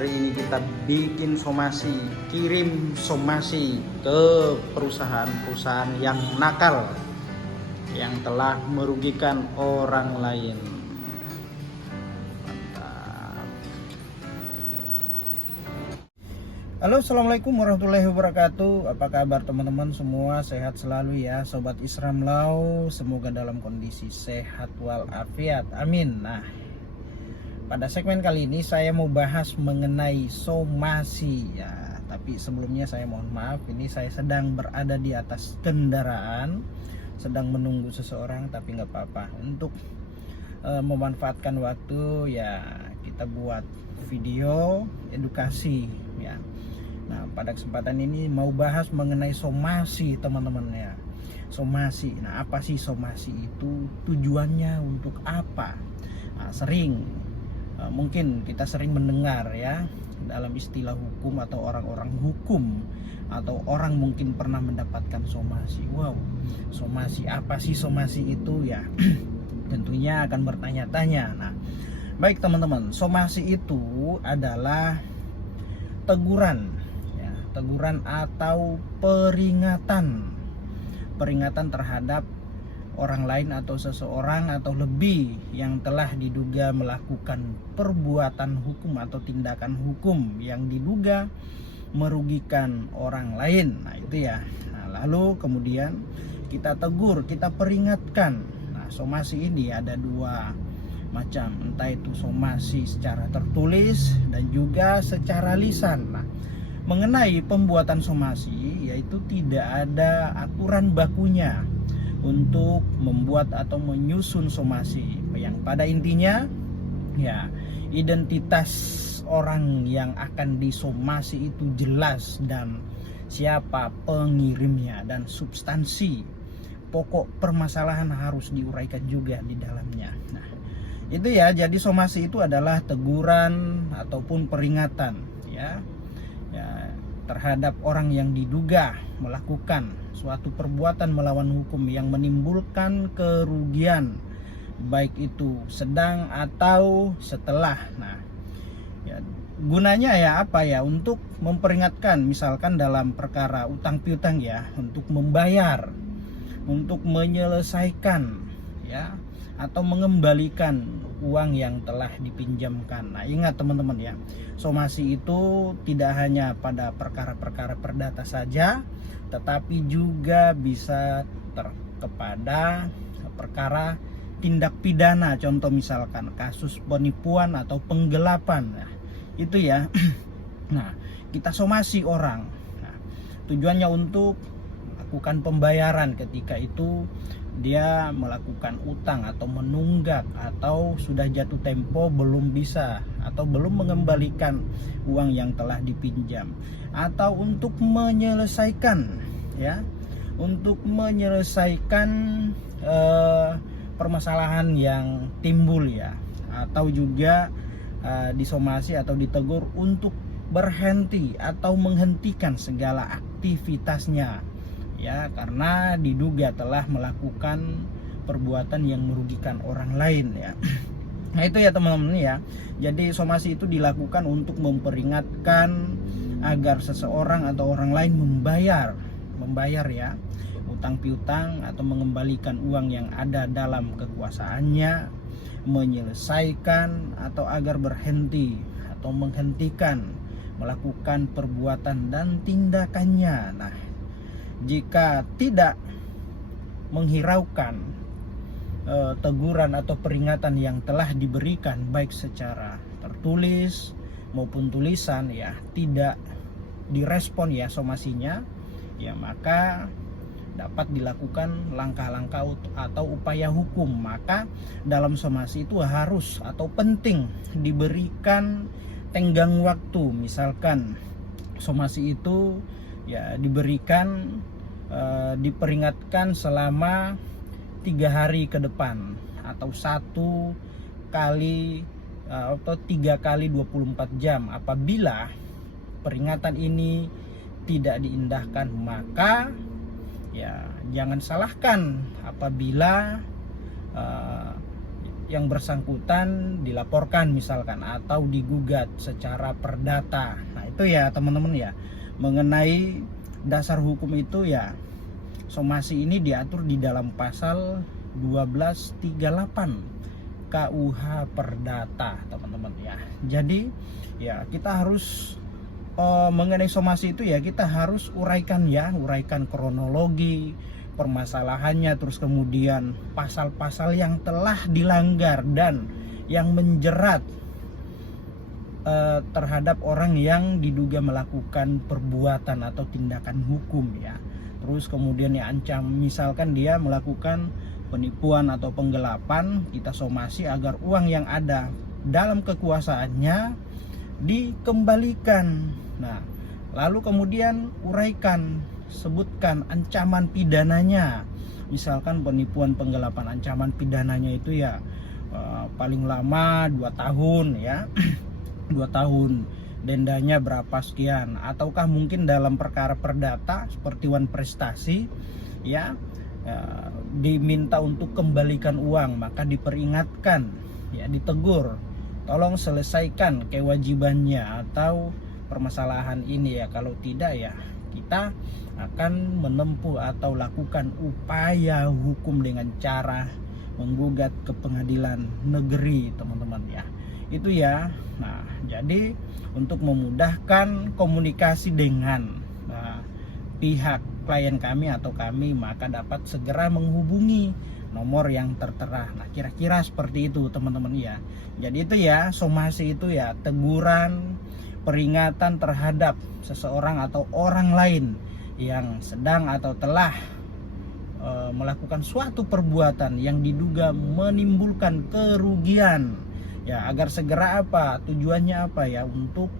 Hari ini kita bikin somasi, kirim somasi ke perusahaan-perusahaan yang nakal, yang telah merugikan orang lain. Mantap. Halo, assalamualaikum warahmatullahi wabarakatuh. Apa kabar teman-teman semua? Sehat selalu ya Sobat Isram Lau. Semoga dalam kondisi sehat walafiat, amin. Nah, pada segmen kali ini saya mau bahas mengenai somasi ya. Tapi sebelumnya saya mohon maaf, ini saya sedang berada di atas kendaraan, sedang menunggu seseorang, tapi nggak apa-apa. Untuk memanfaatkan waktu ya, kita buat video edukasi ya. Nah, pada kesempatan ini mau bahas mengenai somasi teman-teman ya. Somasi. Nah, apa sih somasi itu? Tujuannya untuk apa? Nah, mungkin kita sering mendengar ya dalam istilah hukum atau orang-orang hukum, atau orang mungkin pernah mendapatkan somasi. Wow, somasi apa sih somasi itu ya? Tentunya akan bertanya-tanya. Nah, baik teman-teman, somasi itu adalah teguran ya, teguran atau peringatan terhadap orang lain atau seseorang atau lebih yang telah diduga melakukan perbuatan hukum atau tindakan hukum yang diduga merugikan orang lain. Nah, itu ya. Nah, lalu kemudian kita tegur, kita peringatkan. Nah, somasi ini ada dua macam, entah itu somasi secara tertulis dan juga secara lisan. Nah, mengenai pembuatan somasi, yaitu tidak ada aturan bakunya untuk membuat atau menyusun somasi, yang pada intinya ya identitas orang yang akan disomasi itu jelas, dan siapa pengirimnya, dan substansi pokok permasalahan harus diuraikan juga di dalamnya. Nah, itu ya, jadi somasi itu adalah teguran ataupun peringatan ya terhadap orang yang diduga melakukan suatu perbuatan melawan hukum yang menimbulkan kerugian, baik itu sedang atau setelah. Nah, ya, gunanya ya apa ya? Untuk memperingatkan, misalkan dalam perkara utang piutang ya, untuk membayar, untuk menyelesaikan ya, atau mengembalikan uang yang telah dipinjamkan. Nah, ingat teman-teman ya, somasi itu tidak hanya pada perkara-perkara perdata saja, tetapi juga bisa kepada perkara tindak pidana. Contoh misalkan kasus penipuan atau penggelapan. Nah, itu ya. Nah, kita somasi orang. Nah, tujuannya untuk melakukan pembayaran ketika itu dia melakukan utang atau menunggak, atau sudah jatuh tempo belum bisa atau belum mengembalikan uang yang telah dipinjam, atau untuk menyelesaikan ya, untuk menyelesaikan permasalahan yang timbul ya, atau juga disomasi atau ditegur untuk berhenti atau menghentikan segala aktivitasnya ya, karena diduga telah melakukan perbuatan yang merugikan orang lain ya. Nah, itu ya teman-teman ya. Jadi somasi itu dilakukan untuk memperingatkan agar seseorang atau orang lain membayar ya utang piutang, atau mengembalikan uang yang ada dalam kekuasaannya, menyelesaikan, atau agar berhenti atau menghentikan melakukan perbuatan dan tindakannya. Nah, jika tidak menghiraukan teguran atau peringatan yang telah diberikan, baik secara tertulis maupun tulisan ya, tidak direspon ya somasinya ya, maka dapat dilakukan langkah-langkah atau upaya hukum. Maka dalam somasi itu harus atau penting diberikan tenggang waktu. Misalkan somasi itu ya diberikan diperingatkan selama 3 hari ke depan, atau 1 kali atau 3 kali 24 jam. Apabila peringatan ini tidak diindahkan, maka ya jangan salahkan apabila yang bersangkutan dilaporkan misalkan atau digugat secara perdata. Nah itu ya teman-teman ya, mengenai dasar hukum itu ya, somasi ini diatur di dalam pasal 1238 KUH Perdata teman-teman ya. Jadi ya kita harus mengenai somasi itu ya, kita harus uraikan kronologi permasalahannya, terus kemudian pasal-pasal yang telah dilanggar dan yang menjerat terhadap orang yang diduga melakukan perbuatan atau tindakan hukum ya. Terus kemudian ya ancam, misalkan dia melakukan penipuan atau penggelapan, kita somasi agar uang yang ada dalam kekuasaannya dikembalikan. Nah, lalu kemudian uraikan, sebutkan ancaman pidananya. Misalkan penipuan penggelapan, ancaman pidananya itu ya paling lama 2 tahun ya. 2 tahun, dendanya berapa sekian, ataukah mungkin dalam perkara perdata seperti wan prestasi ya, diminta untuk kembalikan uang, maka diperingatkan ya, ditegur, tolong selesaikan kewajibannya atau permasalahan ini ya, kalau tidak ya kita akan menempuh atau lakukan upaya hukum dengan cara menggugat ke pengadilan negeri teman-teman ya. Itu ya. Nah, jadi untuk memudahkan komunikasi dengan pihak klien kami atau kami, maka dapat segera menghubungi nomor yang tertera. Nah, kira-kira seperti itu teman-teman ya. Jadi itu ya, somasi itu ya teguran, peringatan terhadap seseorang atau orang lain yang sedang atau telah melakukan suatu perbuatan yang diduga menimbulkan kerugian ya, agar segera apa, tujuannya apa ya, untuk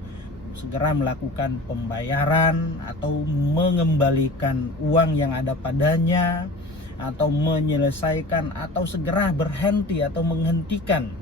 segera melakukan pembayaran atau mengembalikan uang yang ada padanya, atau menyelesaikan atau segera berhenti atau menghentikan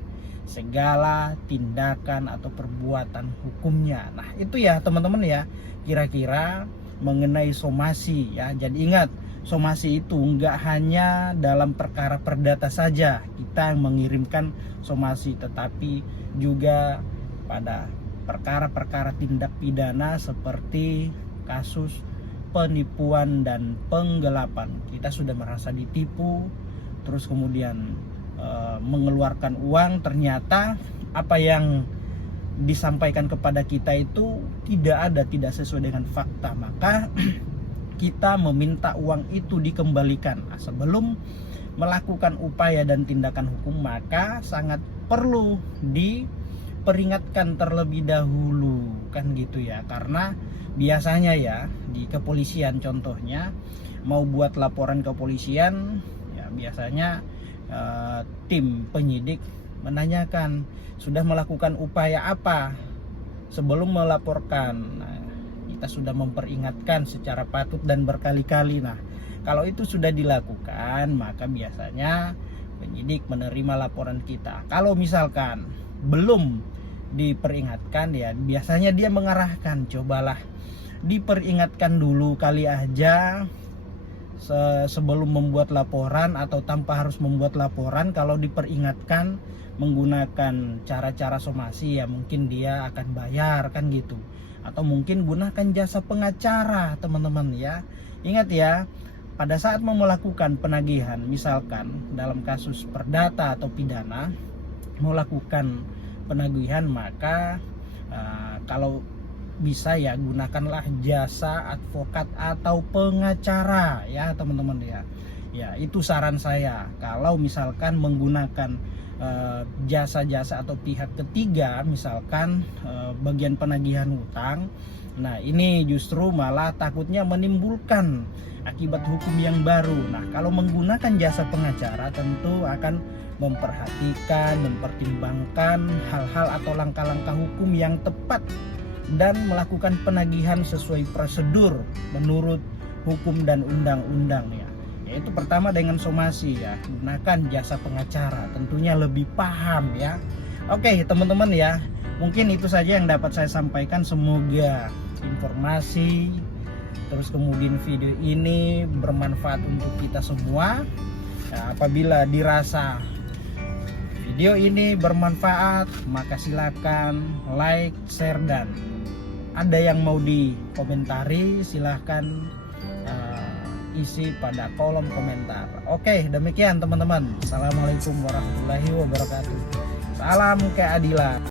segala tindakan atau perbuatan hukumnya. Nah itu ya teman-teman ya, kira-kira mengenai somasi ya. Jadi ingat, somasi itu enggak hanya dalam perkara perdata saja kita yang mengirimkan somasi, tetapi juga pada perkara-perkara tindak pidana seperti kasus penipuan dan penggelapan. Kita sudah merasa ditipu, terus kemudian mengeluarkan uang, ternyata apa yang disampaikan kepada kita itu tidak sesuai dengan fakta, maka kita meminta uang itu dikembalikan. Nah, sebelum melakukan upaya dan tindakan hukum, maka sangat perlu diperingatkan terlebih dahulu kan gitu ya. Karena biasanya ya di kepolisian contohnya, mau buat laporan kepolisian ya, biasanya tim penyidik menanyakan sudah melakukan upaya apa sebelum melaporkan. Nah, kita sudah memperingatkan secara patut dan berkali-kali. Nah, kalau itu sudah dilakukan, maka biasanya penyidik menerima laporan kita. Kalau misalkan belum diperingatkan ya, biasanya dia mengarahkan, cobalah diperingatkan dulu kali aja sebelum membuat laporan, atau tanpa harus membuat laporan. Kalau diperingatkan menggunakan cara-cara somasi ya, mungkin dia akan bayar kan gitu, atau mungkin gunakan jasa pengacara teman-teman ya. Ingat ya, pada saat mau melakukan penagihan, misalkan dalam kasus perdata atau pidana mau lakukan penagihan, maka kalau bisa ya gunakanlah jasa advokat atau pengacara ya teman-teman ya. Ya itu saran saya. Kalau misalkan menggunakan jasa-jasa atau pihak ketiga, misalkan bagian penagihan hutang, nah ini justru malah takutnya menimbulkan akibat hukum yang baru. Nah kalau menggunakan jasa pengacara tentu akan memperhatikan, mempertimbangkan hal-hal atau langkah-langkah hukum yang tepat dan melakukan penagihan sesuai prosedur menurut hukum dan undang-undang ya. Yaitu pertama dengan somasi ya, gunakan jasa pengacara, tentunya lebih paham ya. Oke teman-teman ya, mungkin itu saja yang dapat saya sampaikan. Semoga informasi terus kemudian video ini bermanfaat untuk kita semua ya. Apabila dirasa video ini bermanfaat, maka silakan like, share, dan ada yang mau dikomentari silahkan isi pada kolom komentar. Oke, demikian teman-teman. Assalamualaikum warahmatullahi wabarakatuh. Salam keadilan.